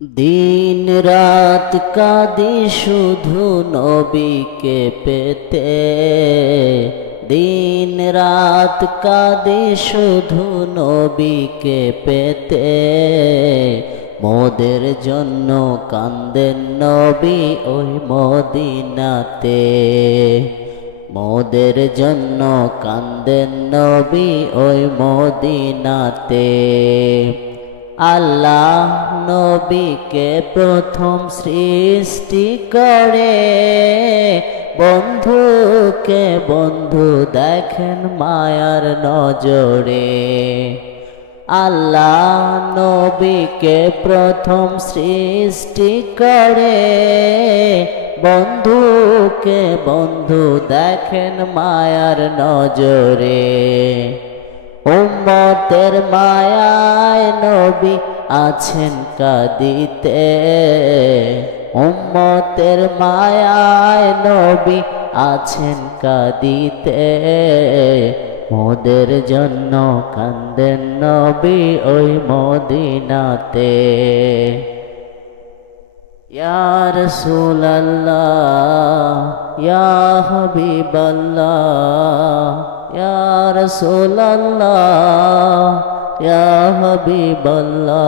দিন রাত কাঁদি শুধু নবীকে পেতে, দিন রাত কাঁদি শুধু নবীকে পেতে। মোদের জন্য কান্দেন নবী ওই মদিনাতে, মোদের জন্য কান্দেন নবী ওই মদিনাতে। আল্লাহ নবীকে প্রথম সৃষ্টি করে, বন্ধুকে বন্ধু দেখেন মায়ার নজরে। আল্লাহ নবীকে প্রথম সৃষ্টি করে, বন্ধুকে বন্ধু দেখেন মায়ার নজরে। উম্মতের মায়ায় নবী আছেন কাঁদিতে, উম্মতের মায়ায় নবী আছেন কাঁদিতে। মোদের জন্য কান্দেন নবী ওই মদিনাতে। ইয়া রাসূলুল্লাহ ইয়া হাবিবাল্লাহ, ইয়া রাসূলুল্লাহ ইয়া হাবিবাল্লাহ।